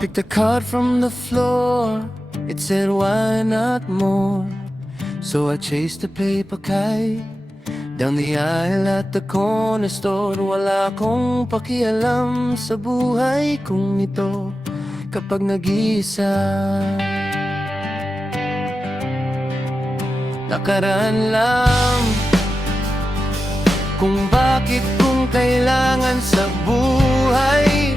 picked a card from the floor. It said, why not more? So I chased the paper kite down the aisle at the corner store. Wala akong pakialam sa buhay kong ito kapag nag-iisa. Nakaraan lang kung bakit kong kailangan sa buhay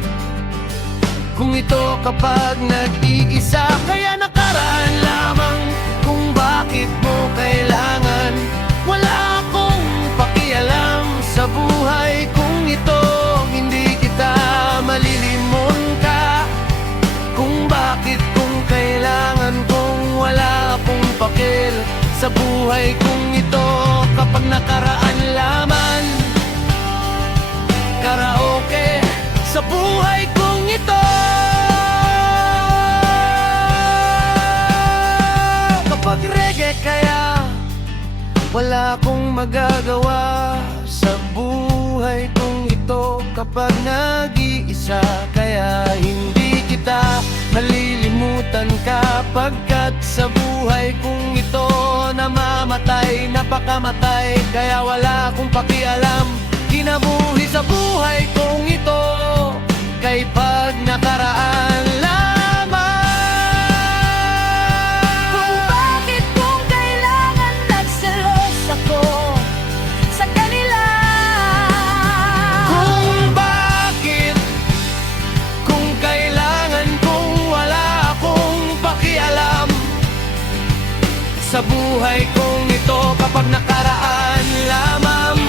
kung ito kapag nag-iisa. Kaya nakaraan lamang kung bakit mo kailangan. Wala akong pakialam sa buhay kung ito. Hindi kita malilimon ka kung bakit kung kailangan. Kung wala akong pakil sa buhay kung ito kapag nakaraan lamang. Karaoke sa buhay kong ito. Kapag reggae kaya wala akong magagawa sa buhay kong ito kapag nag-iisa. Kaya hindi kita malilimutan kapagkat sa buhay kong ito namamatay, napakamatay. Kaya wala akong pakialam kinabuhi sa buhay kong ito kay pag nakaraan lamang. Kung bakit kung kailangan nagselos ako sa kanila. Kung bakit kung kailangan kung wala akong pakialam sa buhay kong ito kapag nakaraan lamang.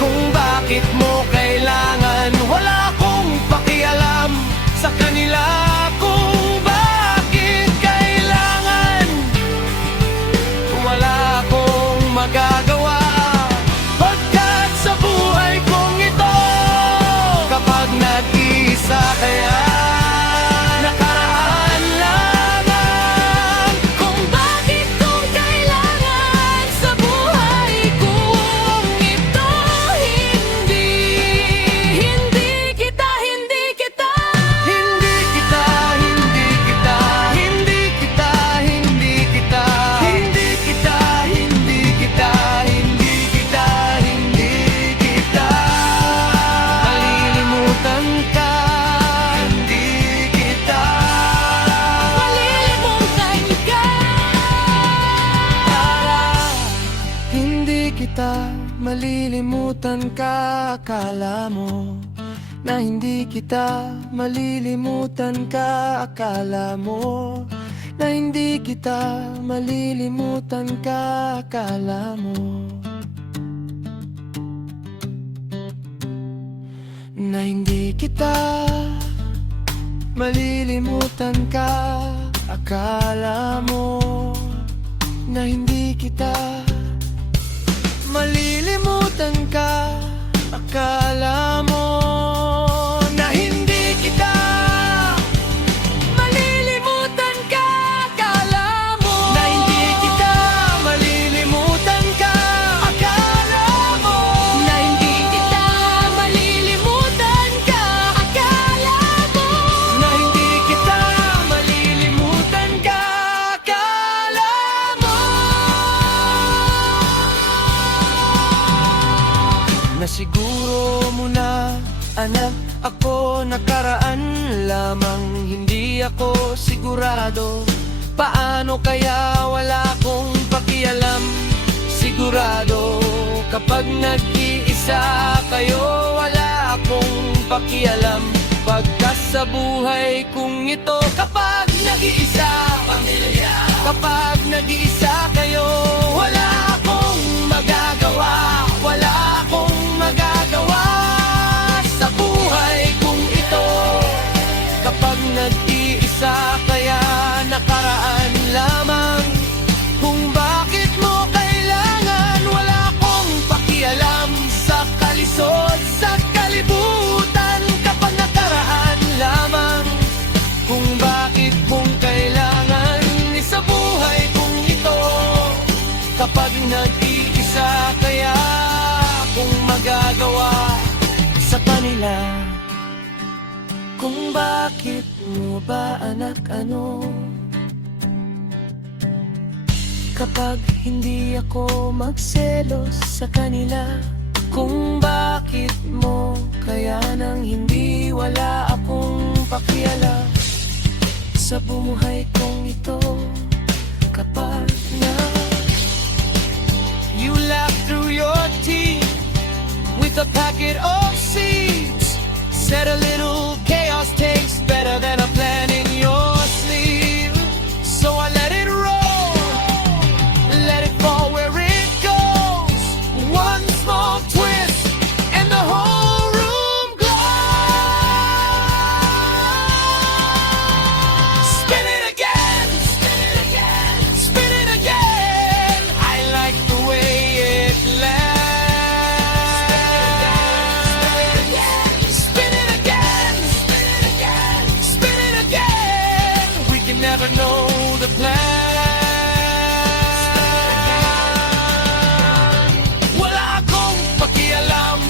Kung bakit mo kailangan wala akong pakialam sa kanila. Kung bakit kailangan wala akong magagawa pagkat sa buhay kong ito kapag nag-iisa. Kaya nakaraan lamang. Kung bakit kung kailangan sa buhay kong ito. Hindi kita Hindi kita, hindi kita, hindi kita, hindi kita, hindi kita, hindi kita, hindi kita, hindi kita malilimutan ka. Hindi kita malilimutan ka. Hindi kita malilimutan ka. Akala mo na hindi kita malilimutan ka. Akala mo na hindi kita malilimutan ka. Akala mo na hindi kita malilimutan ka. Akala mo na hindi kita malilimutan ka. Akala mo na hindi kita Malilimutan ka. Akala mo na hindi kita malilimutan ka. Akala mo na hindi kita malilimutan ka. Akala mo na hindi kita malilimutan ka. Akala mo na siguro mo na, anak, ako nakaraan lamang. Hindi ako sigurado, paano kaya wala akong pakialam. Sigurado kapag nag-iisa kayo wala akong pakialam. Pagka sa buhay kong ito kapag nag-iisa, pamilya. Kapag nag-iisa kayo wala akong magagawa. Wala akong magagawa sa buhay kong ito kapag nag-iisa. Kaya nakaraan lamang kung bakit mo kailangan. Wala akong pakialam sa kalisod, sa kalibutan kapag nakaraan lamang. Kung bakit kung kailangan sa buhay kong ito kapag nag-iisa. Kaya kung magagawa sa kanila kung bakit mo ba anak ano? Kapag hindi ako magselos sa kanila, kung bakit mo kaya nang hindi wala akong pakialam sa buhay kong ito. Kapag na you laugh through your teeth with a packet of seeds, said a little chaos tastes better than a plan in your sleeve. So I let it roll, let it fall where it goes. One small twist and the whole room glows. Spin it again, spin it again, spin it again. I like the way it lands. Spin it again, spin it again, spin it again. We can never know the plan. Wala akong pakialam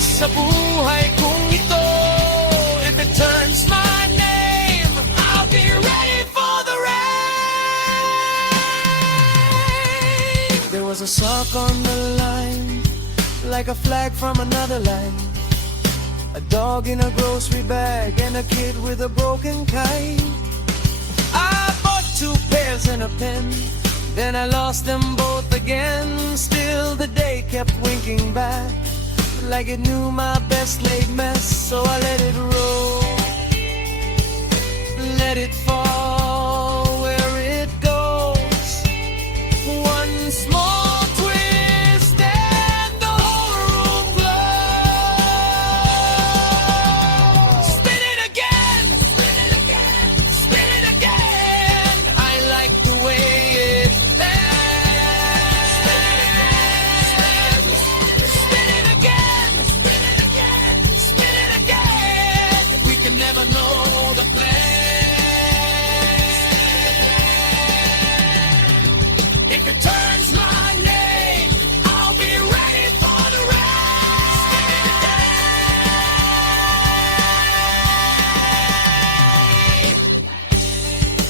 sa buhay kong ito. If it turns my name, I'll be ready for the rain. There was a sock on the line, like a flag from another line. A dog in a grocery bag and a kid with a broken kite. I bought 2 pairs and a pen, then I lost them both again. Still the day kept winking back, like it knew my best laid mess. So I let it roll, let it fall where it goes. One small twist and the whole room glows. Spin it again, spin it again, spin it again. I like the way it lands. Spin it again, spin it again, spin it again. We can never know the plan. If it turns my name, I'll be ready for the rain.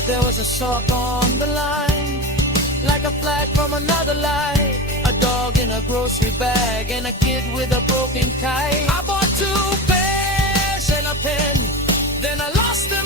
There was a sock on the line, like a flag from another line. A dog in a grocery bag and a kid with a broken kite. I bought 2 pairs and a pen, then I lost them